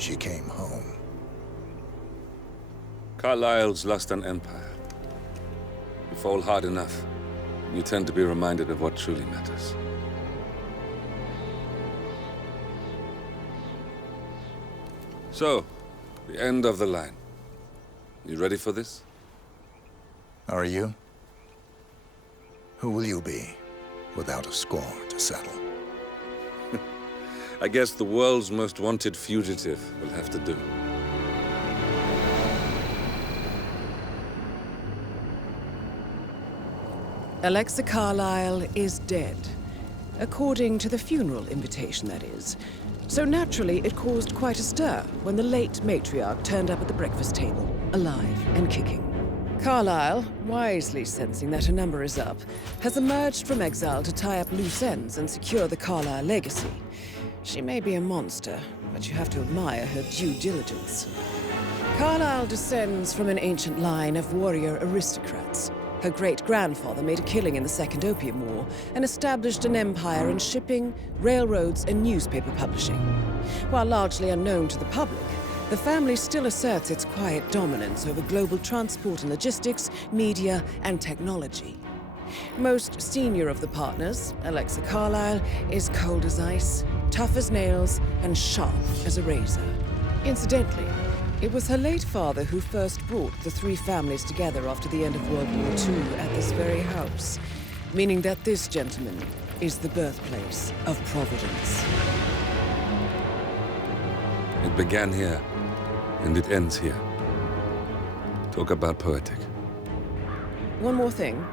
she came home. Carlyle's lost an empire. You fall hard enough, you tend to be reminded of what truly matters. So, the end of the line. You ready for this? Are you? Who will you be, without a score to settle? I guess the world's most wanted fugitive will have to do. Alexa Carlyle is dead. According to the funeral invitation, that is. So naturally, it caused quite a stir when the late matriarch turned up at the breakfast table, alive and kicking. Carlyle, wisely sensing that her number is up, has emerged from exile to tie up loose ends and secure the Carlyle legacy. She may be a monster, but you have to admire her due diligence. Carlyle descends from an ancient line of warrior aristocrats. Her great-grandfather made a killing in the Second Opium War and established an empire in shipping, railroads, and newspaper publishing. While largely unknown to the public, the family still asserts its quiet dominance over global transport and logistics, media, and technology. Most senior of the partners, Alexa Carlyle, is cold as ice, tough as nails, and sharp as a razor. Incidentally, it was her late father who first brought the three families together after the end of World War II at this very house, meaning that this gentleman is the birthplace of Providence. It began here, and it ends here. Talk about poetic. One more thing.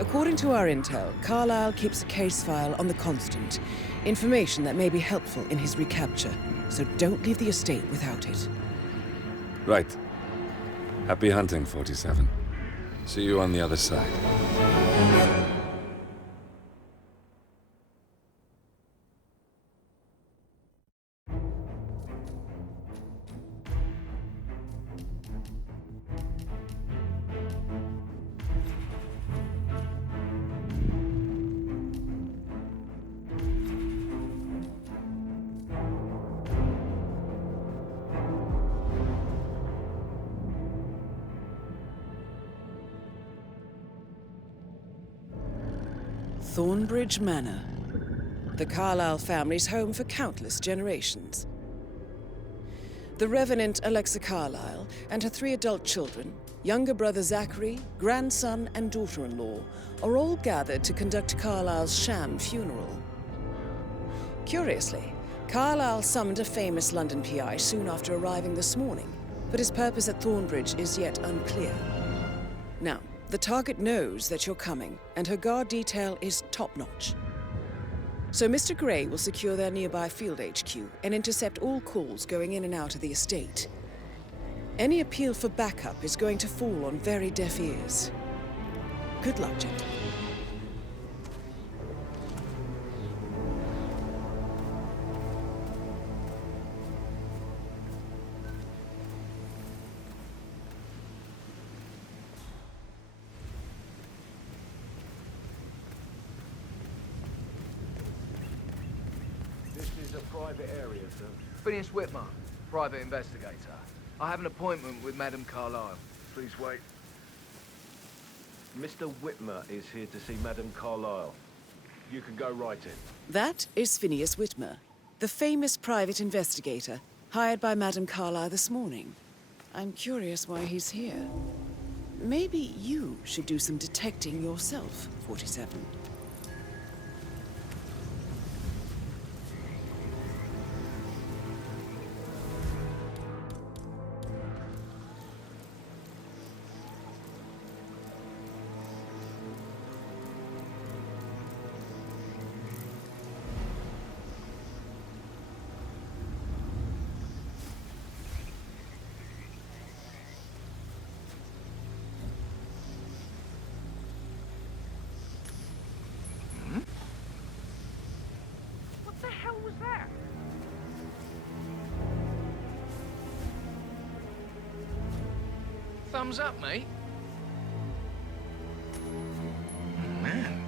According to our intel, Carlyle keeps a case file on the Constant, information that may be helpful in his recapture, so don't leave the estate without it. Right. Happy hunting, 47. See you on the other side. Thornbridge Manor, the Carlyle family's home for countless generations. The Revenant Alexa Carlyle and her 3 adult children, younger brother Zachary, grandson and daughter-in-law, are all gathered to conduct Carlyle's sham funeral. Curiously, Carlyle summoned a famous London PI soon after arriving this morning, but his purpose at Thornbridge is yet unclear. Now, the target knows that you're coming, and her guard detail is top-notch. So Mr. Gray will secure their nearby field HQ and intercept all calls going in and out of the estate. Any appeal for backup is going to fall on very deaf ears. Good luck, gentlemen. Private area, sir. Phineas Whitmer, private investigator. I have an appointment with Madame Carlyle. Please wait. Mr. Whitmer is here to see Madame Carlyle. You can go right in. That is Phineas Whitmer, the famous private investigator hired by Madame Carlyle this morning. I'm curious why he's here. Maybe you should do some detecting yourself, 47. Thumbs up, mate. Man.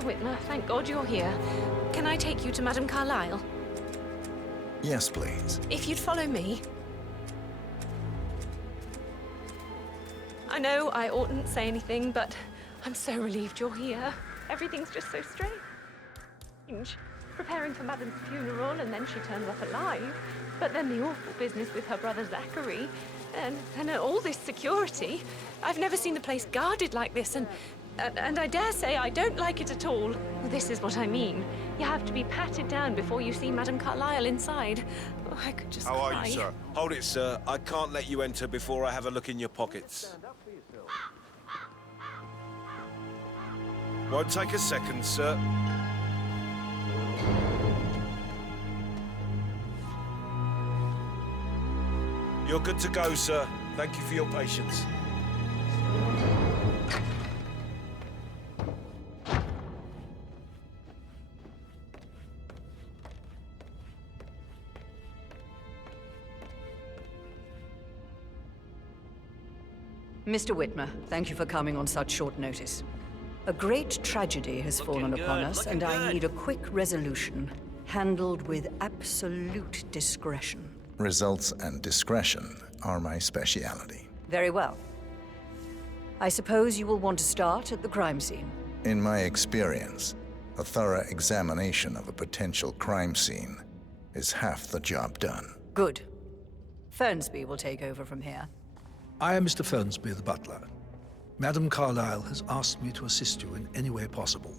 Mr. Whitmer, thank God you're here. Can I take you to Madame Carlyle? Yes, please. If you'd follow me. I know I oughtn't say anything, but I'm so relieved you're here. Everything's just so strange. Preparing for Madame's funeral, and then she turns up alive. But then the awful business with her brother Zachary, and all this security. I've never seen the place guarded like this, and I dare say I don't like it at all. This is what I mean. You have to be patted down before you see Madame Carlyle inside. Oh, I could just How cry. are you, sir? Hold it, sir. I can't let you enter before I have a look in your pockets. Won't take a second, sir. You're good to go, sir. Thank you for your patience. Mr. Whitmer, thank you for coming on such short notice. A great tragedy has fallen upon us, and I need a quick resolution, handled with absolute discretion. Results and discretion are my speciality. Very well. I suppose you will want to start at the crime scene. In my experience, a thorough examination of a potential crime scene is half the job done. Good. Fernsby will take over from here. I am Mr. Fernsby, the butler. Madame Carlyle has asked me to assist you in any way possible.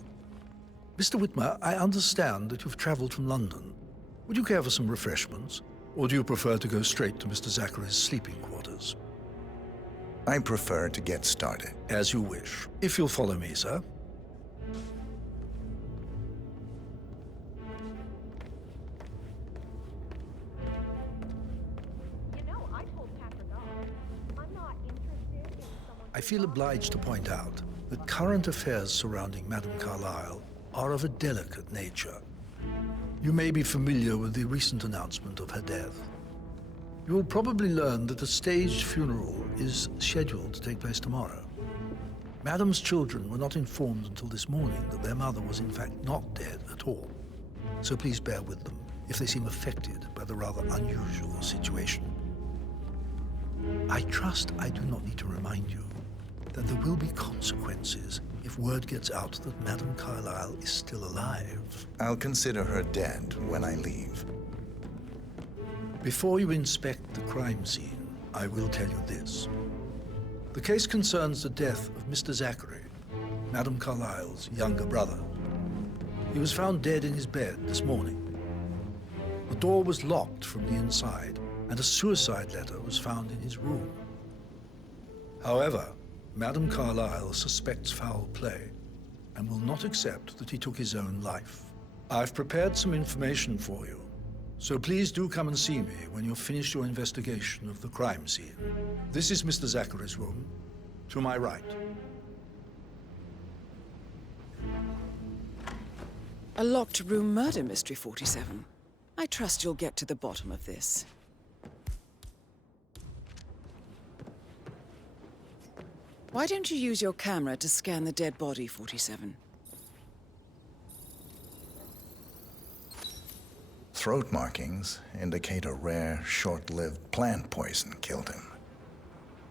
Mr. Whitmer, I understand that you've traveled from London. Would you care for some refreshments? Or do you prefer to go straight to Mr. Zachary's sleeping quarters? I prefer to get started. As you wish. If you'll follow me, sir. I feel obliged to point out that current affairs surrounding Madame Carlyle are of a delicate nature. You may be familiar with the recent announcement of her death. You will probably learn that a staged funeral is scheduled to take place tomorrow. Madame's children were not informed until this morning that their mother was in fact not dead at all. So please bear with them if they seem affected by the rather unusual situation. I trust I do not need to remind you that there will be consequences if word gets out that Madame Carlyle is still alive. I'll consider her dead when I leave. Before you inspect the crime scene, I will tell you this. The case concerns the death of Mr. Zachary, Madame Carlyle's younger brother. He was found dead in his bed this morning. The door was locked from the inside, and a suicide letter was found in his room. However, Madame Carlyle suspects foul play and will not accept that he took his own life. I've prepared some information for you, so please do come and see me when you've finished your investigation of the crime scene. This is Mr. Zachary's room, to my right. A locked room murder mystery, 47. I trust you'll get to the bottom of this. Why don't you use your camera to scan the dead body, 47? Throat markings indicate a rare, short-lived plant poison killed him.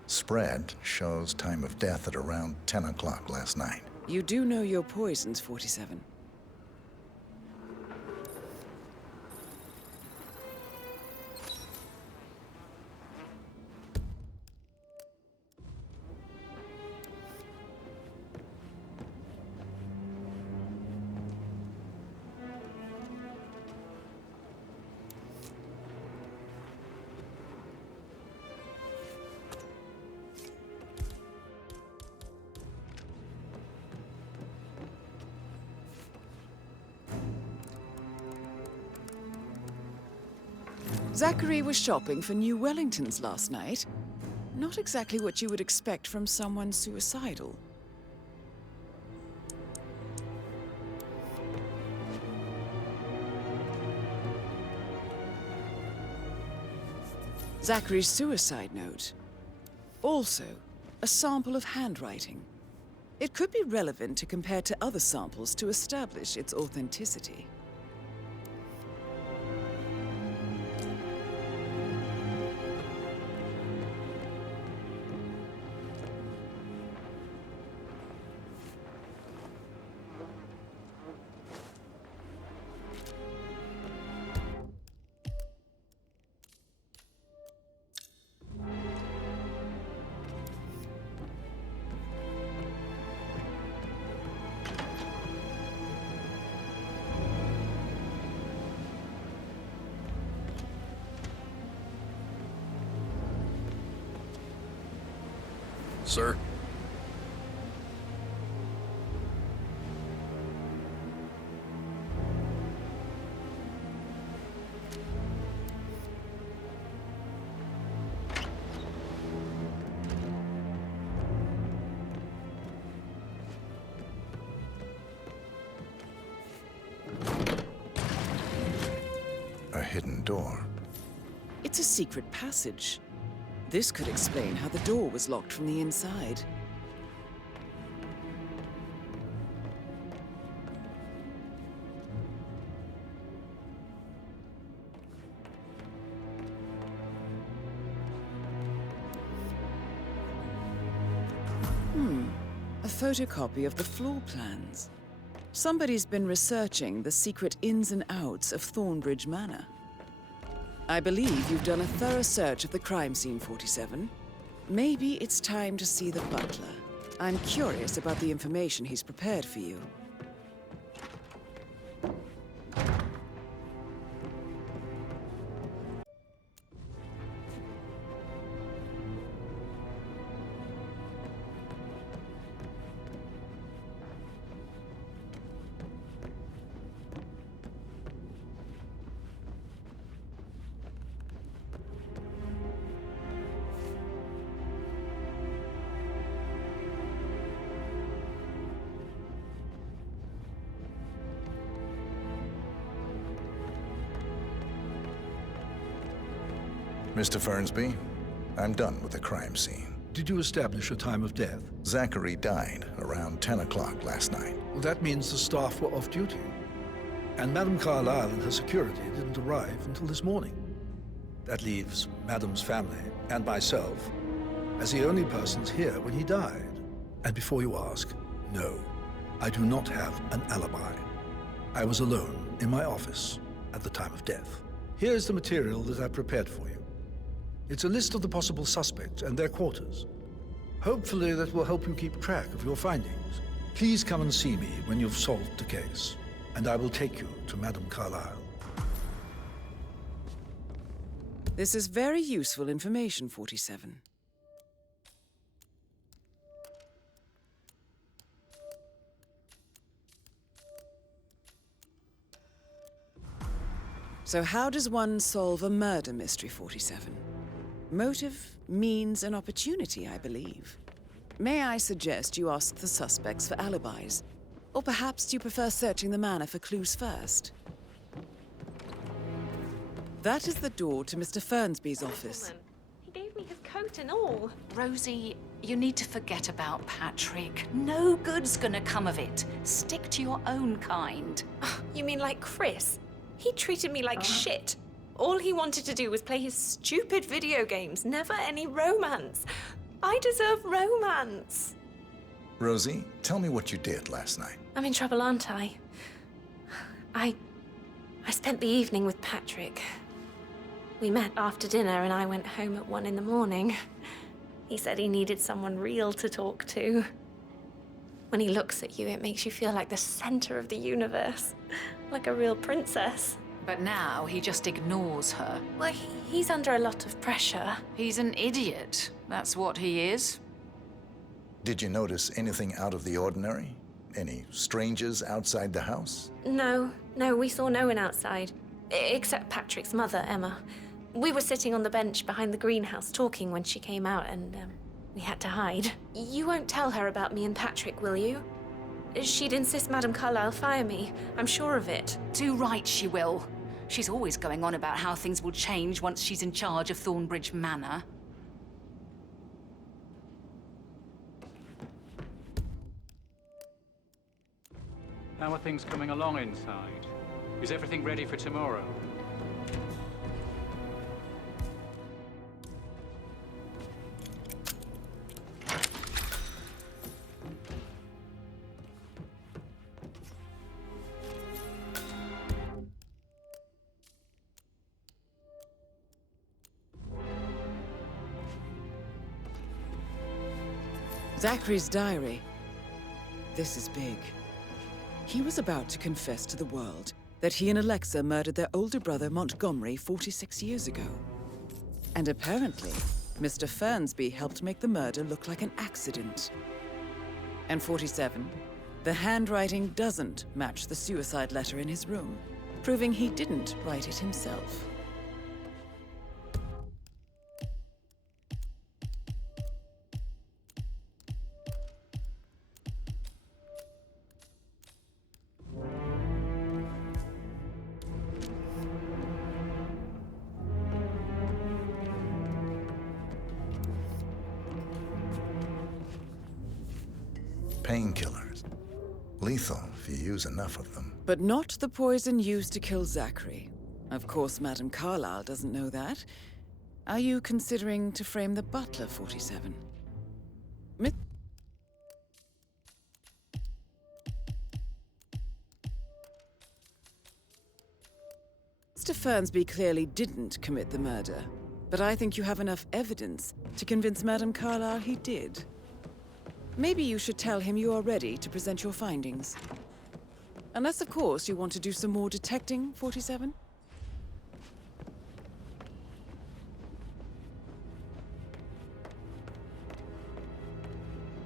Spread shows time of death at around 10 o'clock last night. You do know your poisons, 47. Zachary was shopping for new Wellingtons last night. Not exactly what you would expect from someone suicidal. Zachary's suicide note. Also, a sample of handwriting. It could be relevant to compare to other samples to establish its authenticity. Sir? A hidden door. It's a secret passage. This could explain how the door was locked from the inside. A photocopy of the floor plans. Somebody's been researching the secret ins and outs of Thornbridge Manor. I believe you've done a thorough search of the crime scene, 47. Maybe it's time to see the butler. I'm curious about the information he's prepared for you. Mr. Fernsby, I'm done with the crime scene. Did you establish a time of death? Zachary died around 10 o'clock last night. Well, that means the staff were off duty. And Madame Carlyle and her security didn't arrive until this morning. That leaves Madame's family and myself as the only persons here when he died. And before you ask, no, I do not have an alibi. I was alone in my office at the time of death. Here's the material that I prepared for you. It's a list of the possible suspects and their quarters. Hopefully that will help you keep track of your findings. Please come and see me when you've solved the case, and I will take you to Madame Carlyle. This is very useful information, 47. So how does one solve a murder mystery, 47? Motive, means, and opportunity, I believe. May I suggest you ask the suspects for alibis? Or perhaps do you prefer searching the manor for clues first? That is the door to Mr. Fernsby's office. He gave me his coat and all. Rosie, you need to forget about Patrick. No good's gonna come of it. Stick to your own kind. You mean like Chris? He treated me like shit. All he wanted to do was play his stupid video games, never any romance. I deserve romance. Rosie, tell me what you did last night. I'm in trouble, aren't I? I spent the evening with Patrick. We met after dinner and I went home at 1 in the morning. He said he needed someone real to talk to. When he looks at you, it makes you feel like the center of the universe, like a real princess. But now he just ignores her. Well, he's under a lot of pressure. He's an idiot. That's what he is. Did you notice anything out of the ordinary? Any strangers outside the house? No, we saw no one outside. Except Patrick's mother, Emma. We were sitting on the bench behind the greenhouse talking when she came out and we had to hide. You won't tell her about me and Patrick, will you? She'd insist Madame Carlyle fire me. I'm sure of it. Too right she will. She's always going on about how things will change once she's in charge of Thornbridge Manor. How are things coming along inside? Is everything ready for tomorrow? Zachary's diary. This is big. He was about to confess to the world that he and Alexa murdered their older brother Montgomery 46 years ago. And apparently, Mr. Fernsby helped make the murder look like an accident. And 47, the handwriting doesn't match the suicide letter in his room, proving he didn't write it himself. Painkillers. Lethal if you use enough of them. But not the poison used to kill Zachary. Of course, Madame Carlyle doesn't know that. Are you considering to frame the butler, 47? Mr. Fernsby clearly didn't commit the murder, but I think you have enough evidence to convince Madame Carlyle he did. Maybe you should tell him you are ready to present your findings. Unless, of course, you want to do some more detecting, 47?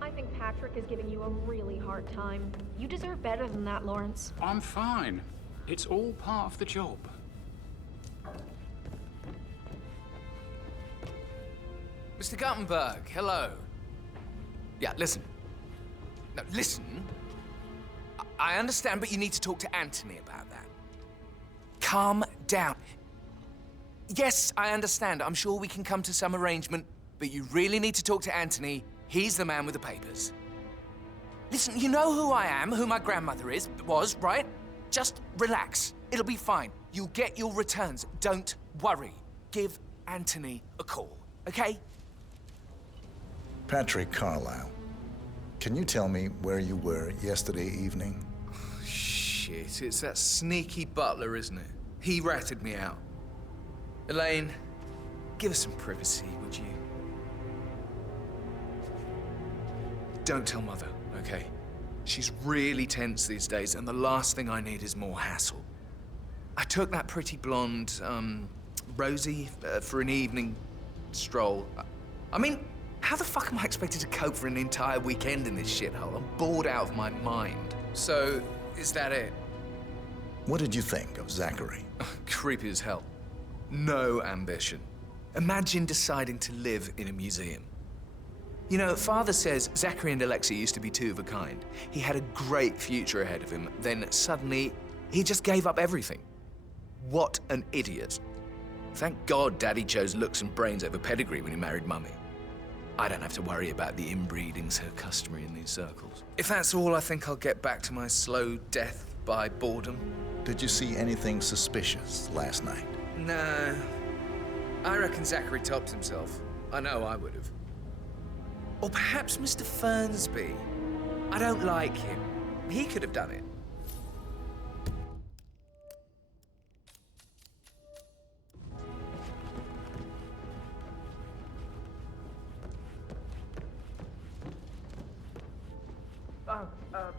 I think Patrick is giving you a really hard time. You deserve better than that, Lawrence. I'm fine. It's all part of the job. Mr. Guttenberg, hello. Yeah, listen. No, listen. I understand, but you need to talk to Anthony about that. Calm down. Yes, I understand. I'm sure we can come to some arrangement, but you really need to talk to Anthony. He's the man with the papers. Listen, you know who I am, who my grandmother was, right? Just relax. It'll be fine. You'll get your returns. Don't worry. Give Anthony a call, okay? Patrick Carlyle, can you tell me where you were yesterday evening? Shit, it's that sneaky butler, isn't it? He ratted me out. Elaine, give us some privacy, would you? Don't tell Mother, okay? She's really tense these days, and the last thing I need is more hassle. I took that pretty blonde, Rosie, for an evening stroll. I mean, how the fuck am I expected to cope for an entire weekend in this shithole? I'm bored out of my mind. So, is that it? What did you think of Zachary? Creepy as hell. No ambition. Imagine deciding to live in a museum. You know, Father says Zachary and Alexa used to be two of a kind. He had a great future ahead of him, then suddenly, he just gave up everything. What an idiot. Thank God Daddy chose looks and brains over pedigree when he married Mummy. I don't have to worry about the inbreeding so customary in these circles. If that's all, I think I'll get back to my slow death by boredom. Did you see anything suspicious last night? No. I reckon Zachary topped himself. I know I would have. Or perhaps Mr. Fernsby. I don't like him. He could have done it.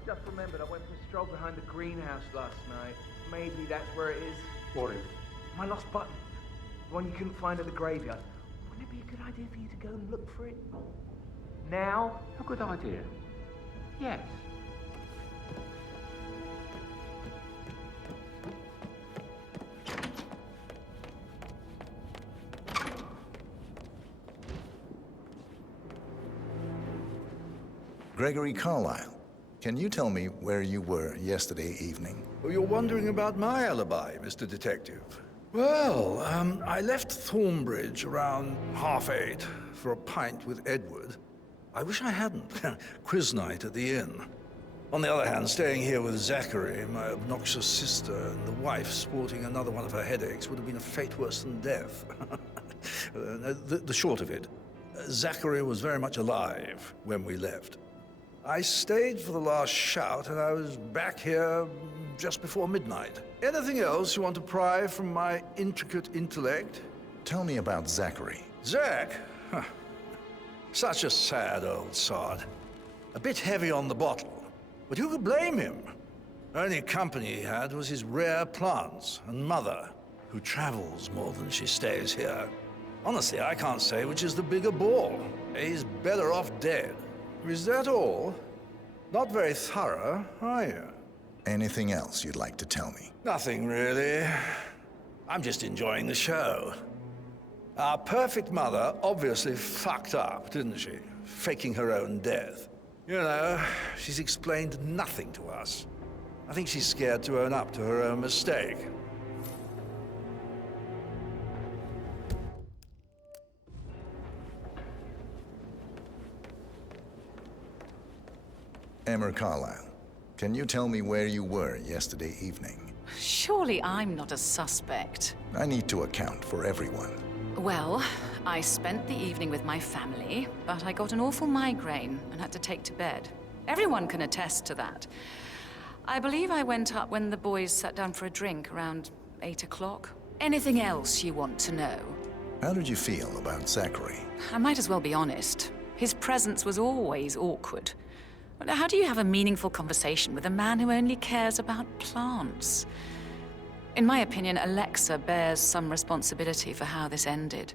Just remembered, I went for a stroll behind the greenhouse last night. Maybe that's where it is. What is? My lost button. The one you couldn't find at the graveyard. Wouldn't it be a good idea for you to go and look for it? Now? A good idea. Yes. Gregory Carlyle, can you tell me where you were yesterday evening? Oh, you're wondering about my alibi, Mr. Detective. Well, I left Thornbridge around 8:30 for a pint with Edward. I wish I hadn't. Quiz night at the inn. On the other hand, staying here with Zachary, my obnoxious sister, and the wife sporting another one of her headaches would have been a fate worse than death. The short of it, Zachary was very much alive when we left. I stayed for the last shout, and I was back here just before midnight. Anything else you want to pry from my intricate intellect? Tell me about Zachary. Zach? Huh. Such a sad old sod. A bit heavy on the bottle. But who could blame him? Only company he had was his rare plants and mother, who travels more than she stays here. Honestly, I can't say which is the bigger ball. He's better off dead. Is that all? Not very thorough, are you? Anything else you'd like to tell me? Nothing, really. I'm just enjoying the show. Our perfect mother obviously fucked up, didn't she? Faking her own death. You know, she's explained nothing to us. I think she's scared to own up to her own mistake. Emma Carlyle, can you tell me where you were yesterday evening? Surely I'm not a suspect. I need to account for everyone. Well, I spent the evening with my family, but I got an awful migraine and had to take to bed. Everyone can attest to that. I believe I went up when the boys sat down for a drink around 8 o'clock. Anything else you want to know? How did you feel about Zachary? I might as well be honest. His presence was always awkward. How do you have a meaningful conversation with a man who only cares about plants? In my opinion, Alexa bears some responsibility for how this ended.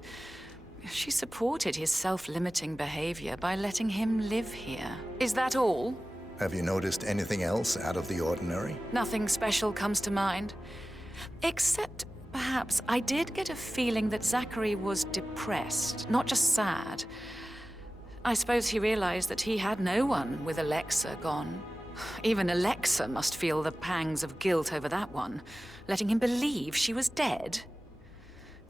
She supported his self-limiting behavior by letting him live here. Is that all? Have you noticed anything else out of the ordinary? Nothing special comes to mind. Except, perhaps, I did get a feeling that Zachary was depressed, not just sad. I suppose he realized that he had no one with Alexa gone. Even Alexa must feel the pangs of guilt over that one, letting him believe she was dead.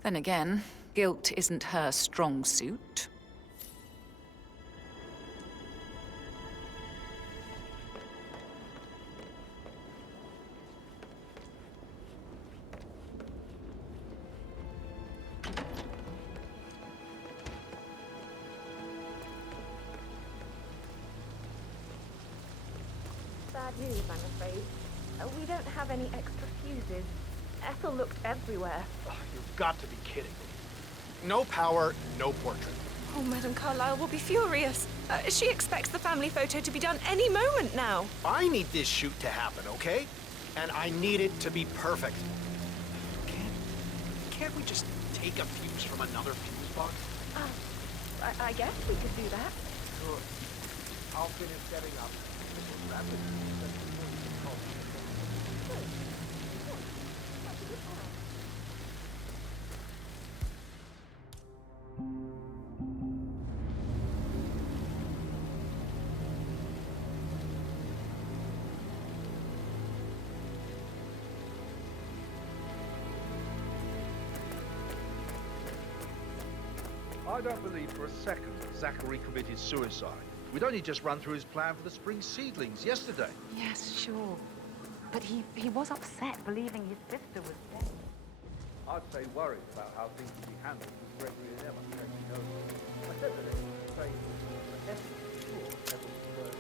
Then again, guilt isn't her strong suit. Bad news, I'm afraid. We don't have any extra fuses. Ethel looked everywhere. Oh, you've got to be kidding me. No power, no portrait. Oh, Madame Carlyle will be furious. She expects the family photo to be done any moment now. I need this shoot to happen, okay? And I need it to be perfect. Can't we just take a fuse from another fuse box? I guess we could do that. Good. I'll finish setting up. I don't believe for a second Zachary committed suicide. We'd only just run through his plan for the spring seedlings yesterday. Yes, sure. But he was upset believing his sister was dead. I'd say worried about how things would be handled with Gregory and Emma taking over. I said that it was saying that Emma was sure Emma would burn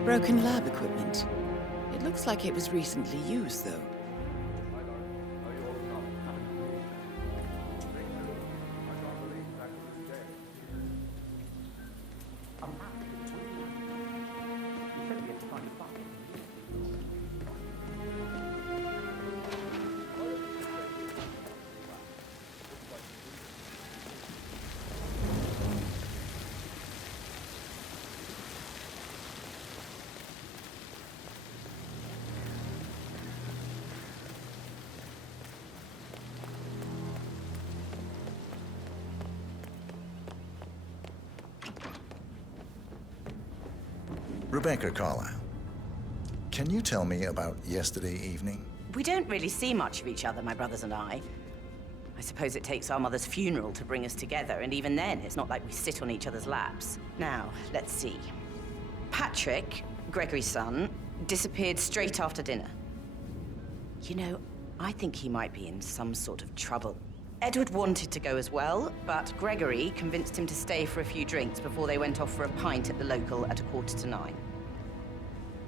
out. Broken lab equipment. It looks like it was recently used, though. Rebecca Carlyle, can you tell me about yesterday evening? We don't really see much of each other, my brothers and I. I suppose it takes our mother's funeral to bring us together, and even then, it's not like we sit on each other's laps. Now, let's see. Patrick, Gregory's son, disappeared straight after dinner. You know, I think he might be in some sort of trouble. Edward wanted to go as well, but Gregory convinced him to stay for a few drinks before they went off for a pint at the local at 9:15.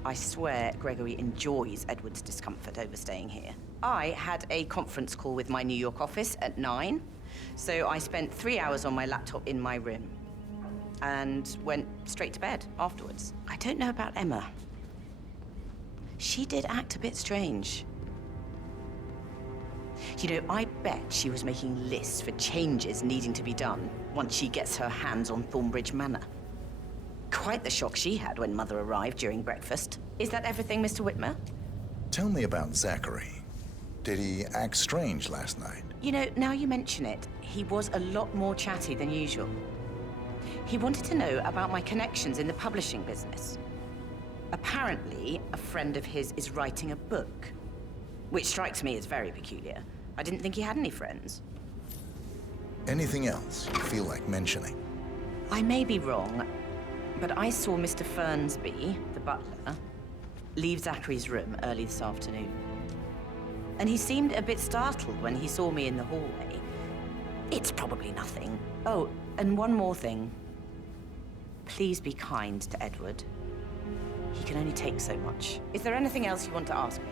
I swear Gregory enjoys Edward's discomfort over staying here. I had a conference call with my New York office at 9, so I spent 3 hours on my laptop in my room and went straight to bed afterwards. I don't know about Emma. She did act a bit strange. You know, I bet she was making lists for changes needing to be done once she gets her hands on Thornbridge Manor. Quite the shock she had when Mother arrived during breakfast. Is that everything, Mr. Whitmer? Tell me about Zachary. Did he act strange last night? You know, now you mention it, he was a lot more chatty than usual. He wanted to know about my connections in the publishing business. Apparently, a friend of his is writing a book, which strikes me as very peculiar. I didn't think he had any friends. Anything else you feel like mentioning? I may be wrong, but I saw Mr. Fernsby, the butler, leave Zachary's room early this afternoon. And he seemed a bit startled when he saw me in the hallway. It's probably nothing. Oh, and one more thing. Please be kind to Edward. He can only take so much. Is there anything else you want to ask me?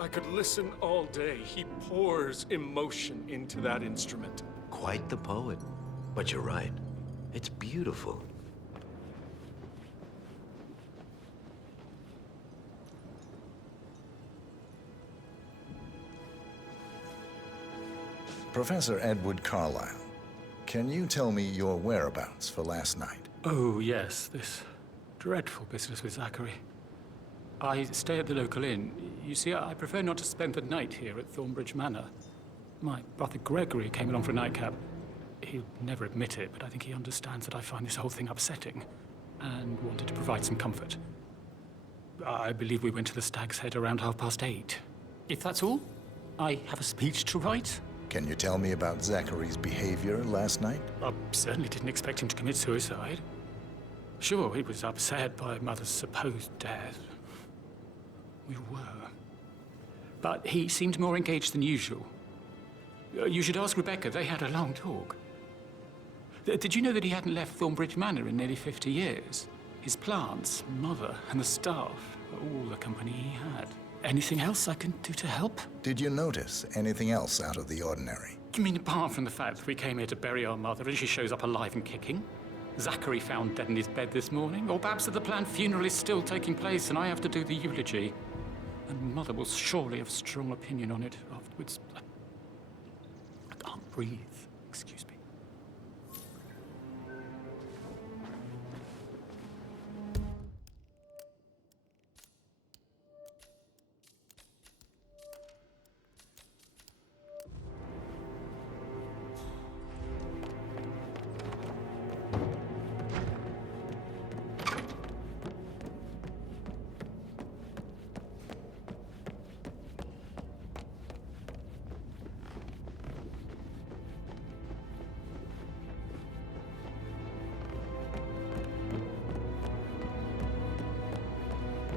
I could listen all day. He pours emotion into that instrument. Quite the poet. But you're right. It's beautiful. Professor Edward Carlyle, can you tell me your whereabouts for last night? Oh, yes, this dreadful business with Zachary. I stay at the local inn. You see, I prefer not to spend the night here at Thornbridge Manor. My brother Gregory came along for a nightcap. He'll never admit it, but I think he understands that I find this whole thing upsetting and wanted to provide some comfort. I believe we went to the Stag's Head around 8:30. If that's all, I have a speech to write. Can you tell me about Zachary's behavior last night? I certainly didn't expect him to commit suicide. Sure, he was upset by Mother's supposed death. We were. But he seemed more engaged than usual. You should ask Rebecca. They had a long talk. Did you know that he hadn't left Thornbridge Manor in nearly 50 years? His plants, Mother, and the staff were all the company he had. Anything else I can do to help? Did you notice anything else out of the ordinary? You mean apart from the fact that we came here to bury our mother and she shows up alive and kicking? Zachary found dead in his bed this morning? Or perhaps that the planned funeral is still taking place and I have to do the eulogy? And Mother will surely have a strong opinion on it afterwards. I can't breathe. Excuse me.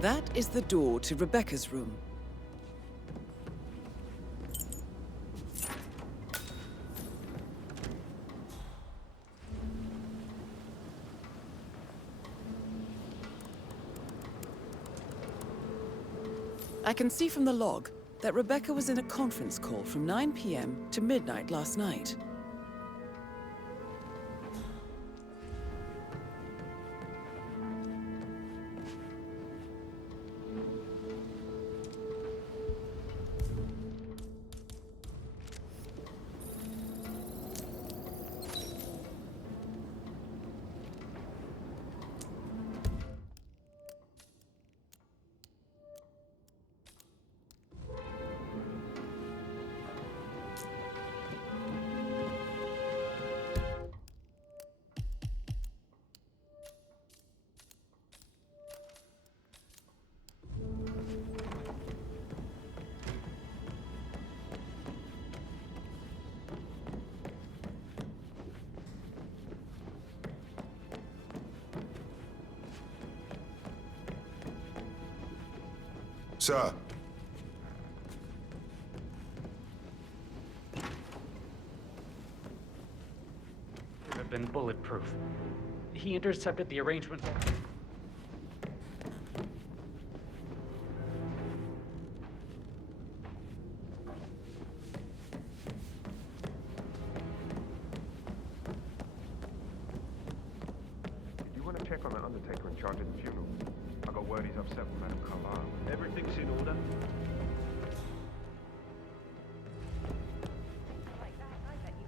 That is the door to Rebecca's room. I can see from the log that Rebecca was in a conference call from 9 p.m. to midnight last night. Sir. Would have been bulletproof. He intercepted the arrangement. Did you want to check on the undertaker in charge of the funeral? I got word he's upset with Madame Carlyle. Everything's in order.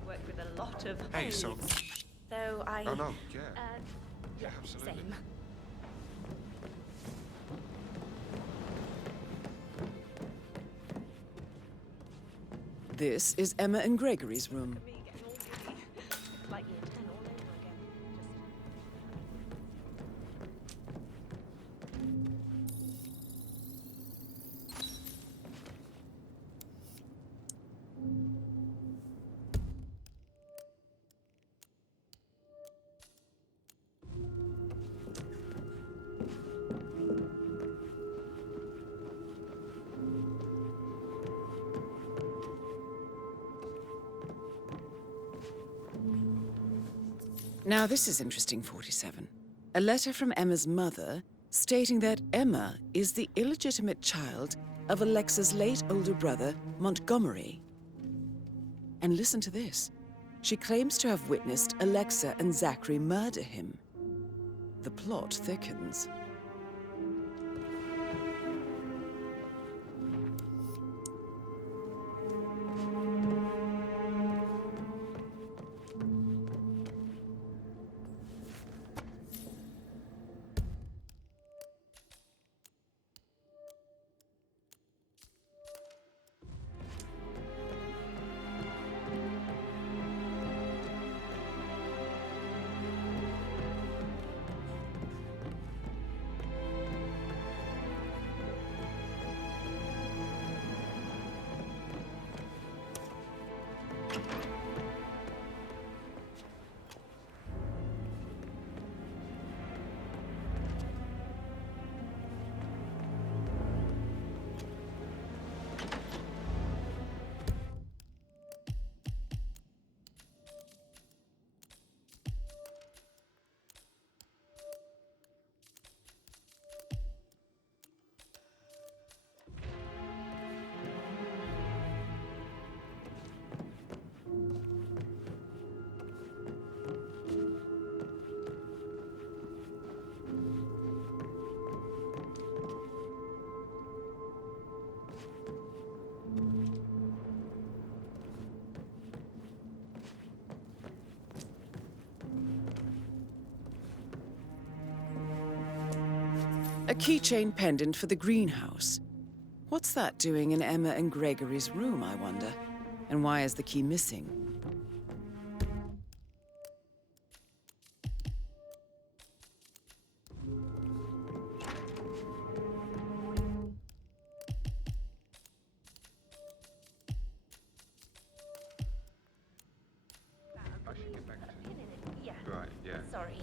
Worked with a lot of Hey, so... Though I... Oh, no, yeah. Yeah, absolutely. Same. This is Emma and Gregory's room. Like year 10 all over again. Now this is interesting, 47. A letter from Emma's mother stating that Emma is the illegitimate child of Alexa's late older brother, Montgomery. And listen to this. She claims to have witnessed Alexa and Zachary murder him. The plot thickens. A keychain pendant for the greenhouse. What's that doing in Emma and Gregory's room, I wonder? And why is the key missing? I should get back to it. Yeah. Right, yeah. Sorry.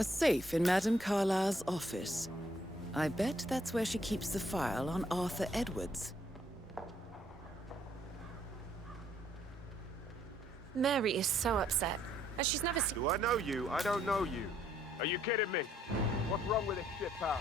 A safe in Madame Carlyle's office. I bet that's where she keeps the file on Arthur Edwards. Mary is so upset, and she's never seen... Do I know you? I don't know you. Are you kidding me? What's wrong with this shit, pal?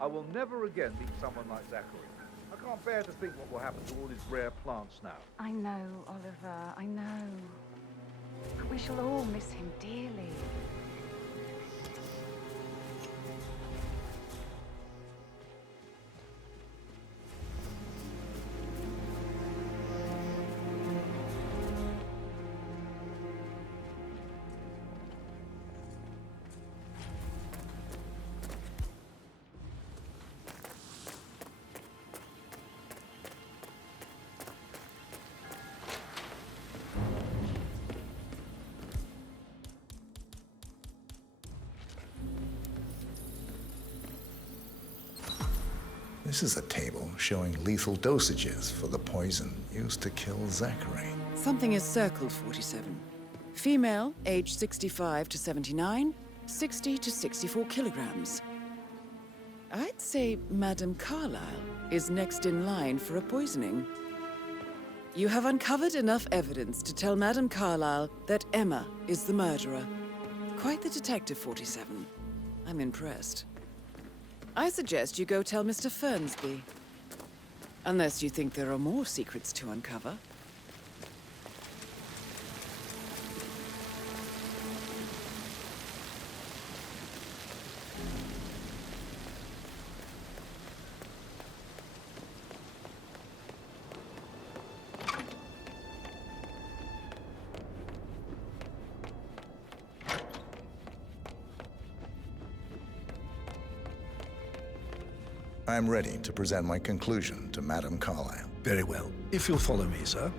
I will never again meet someone like Zachary. I can't bear to think what will happen to all his rare plants now. I know, Oliver, I know. But we shall all miss him dearly. This is a table showing lethal dosages for the poison used to kill Zachary. Something is circled, 47. Female, age 65 to 79, 60 to 64 kilograms. I'd say Madame Carlyle is next in line for a poisoning. You have uncovered enough evidence to tell Madame Carlyle that Emma is the murderer. Quite the detective, 47. I'm impressed. I suggest you go tell Mr. Fernsby. Unless you think there are more secrets to uncover. I'm ready to present my conclusion to Madame Carlyle. Very well. If you'll follow me, sir.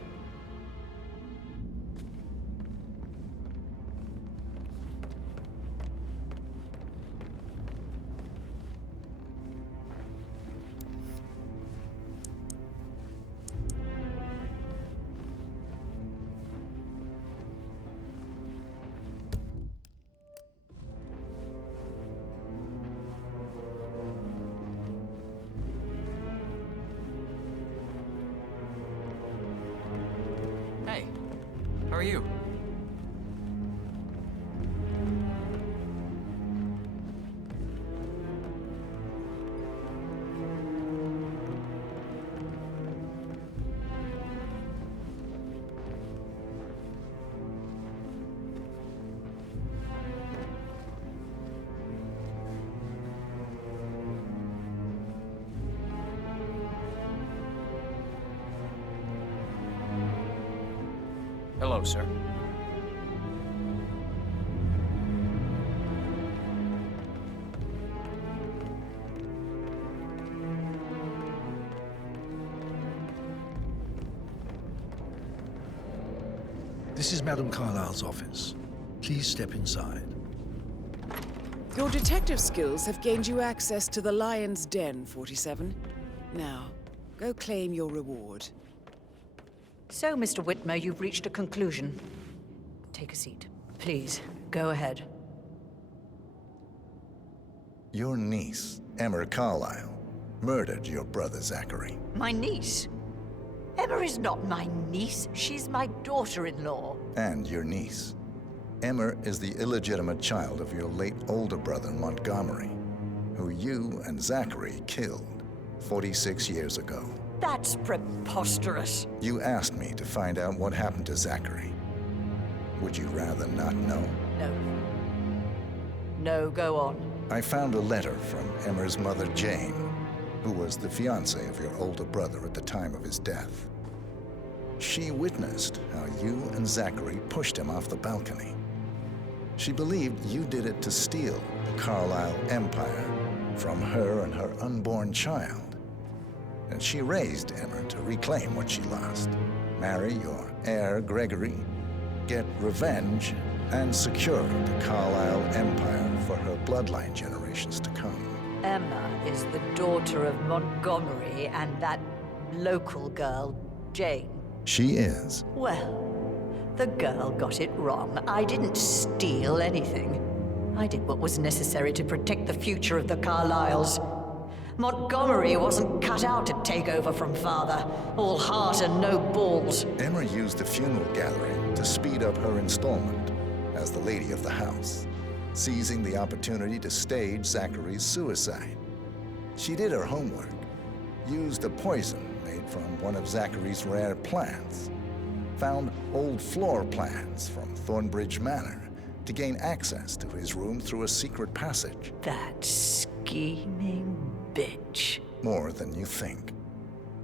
Hey, how are you? Hello, sir. This is Madame Carlyle's office. Please step inside. Your detective skills have gained you access to the Lion's Den, 47. Now, go claim your reward. So, Mr. Whitmer, you've reached a conclusion. Take a seat. Please, go ahead. Your niece, Emma Carlyle, murdered your brother Zachary. My niece? Emma is not my niece. She's my daughter-in-law. And your niece. Emma is the illegitimate child of your late older brother Montgomery, who you and Zachary killed 46 years ago. That's preposterous. You asked me to find out what happened to Zachary. Would you rather not know? No. No, go on. I found a letter from Emma's mother, Jane, who was the fiancée of your older brother at the time of his death. She witnessed how you and Zachary pushed him off the balcony. She believed you did it to steal the Carlyle empire from her and her unborn child. And she raised Emma to reclaim what she lost. Marry your heir, Gregory, get revenge, and secure the Carlisle Empire for her bloodline generations to come. Emma is the daughter of Montgomery and that local girl, Jane. She is. Well, the girl got it wrong. I didn't steal anything. I did what was necessary to protect the future of the Carlyles. Montgomery wasn't cut out to take over from Father. All heart and no balls. Emma used the funeral gathering to speed up her installment as the lady of the house, seizing the opportunity to stage Zachary's suicide. She did her homework, used a poison made from one of Zachary's rare plants, found old floor plans from Thornbridge Manor to gain access to his room through a secret passage. That scheming bitch. More than you think.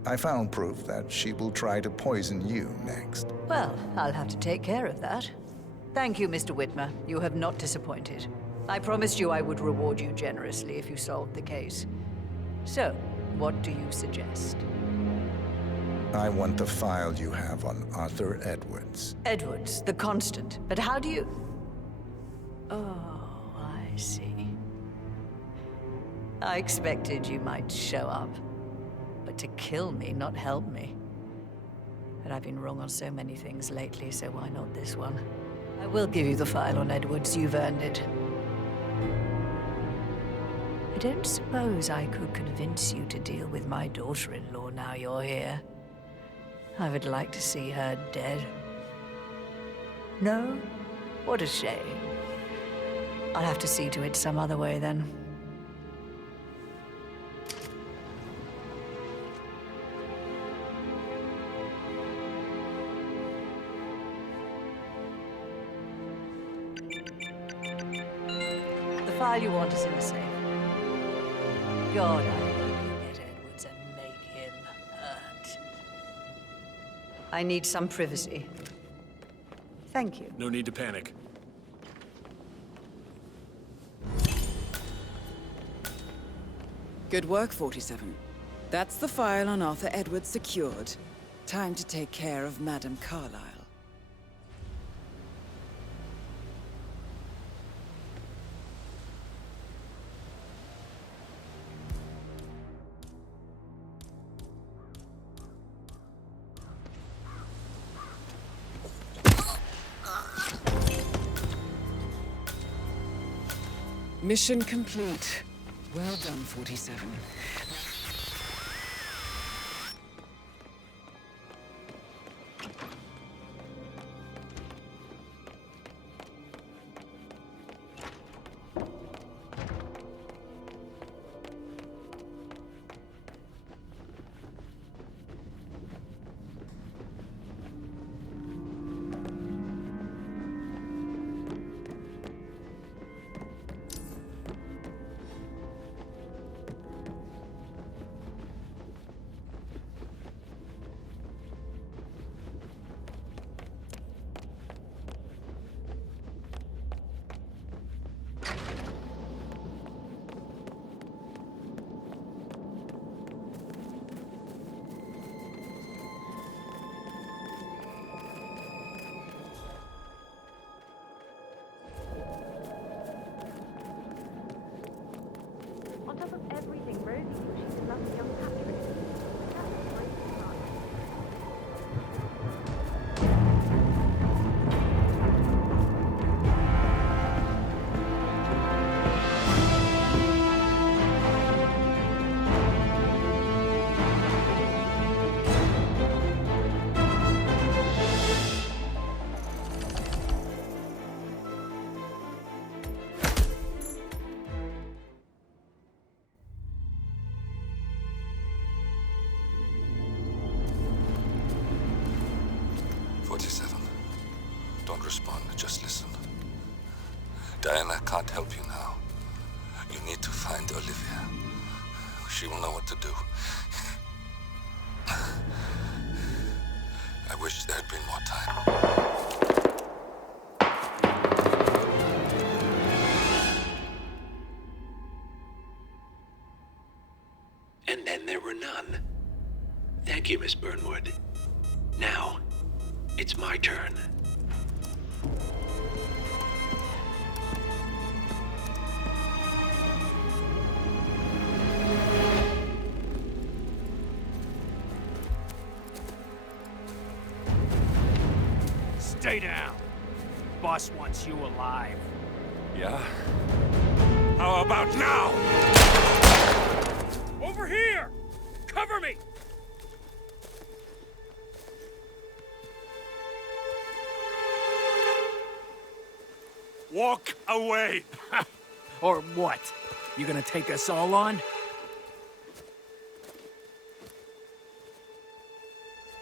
I found proof that she will try to poison you next. Well, I'll have to take care of that. Thank you, Mr. Whitmer. You have not disappointed. I promised you I would reward you generously if you solved the case. So, what do you suggest? I want the file you have on Arthur Edwards. Edwards, the constant. But how do you... Oh, I see. I expected you might show up. But to kill me, not help me. But I've been wrong on so many things lately, so why not this one? I will give you the file on Edwards. You've earned it. I don't suppose I could convince you to deal with my daughter-in-law now you're here. I would like to see her dead. No? What a shame. I'll have to see to it some other way then. The file you want is in the safe. God, I hope you get Edwards and make him hurt. I need some privacy. Thank you. No need to panic. Good work, 47. That's the file on Arthur Edwards secured. Time to take care of Madame Carlisle. Mission complete. Well done, 47. On top of everything, Rosie thinks she's in love with young Patrick. That's my son. Don't respond, just listen. Diana can't help you now. You need to find Olivia. She will know what to do. I wish there had been more time. and there were none. Thank you, Miss Burnwood. Now, it's my turn. Stay down. Boss wants you alive. Yeah? How about now? Over here! Cover me! Walk away! Or what? You gonna take us all on?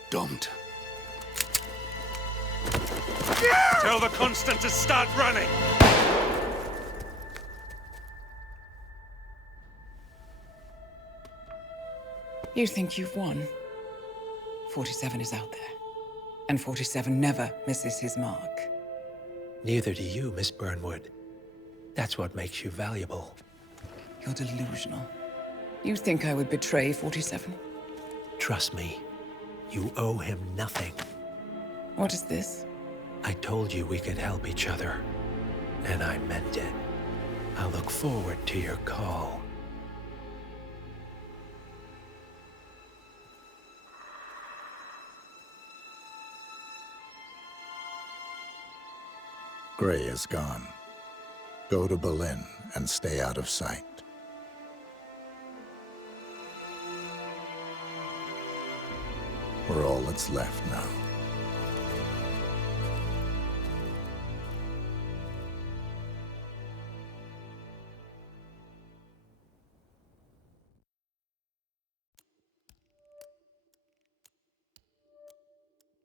Don't. Tell the Constant to start running! You think you've won? 47 is out there. And 47 never misses his mark. Neither do you, Miss Burnwood. That's what makes you valuable. You're delusional. You think I would betray 47? Trust me, you owe him nothing. What is this? I told you we could help each other, and I meant it. I look forward to your call. Gray is gone. Go to Berlin and stay out of sight. We're all that's left now.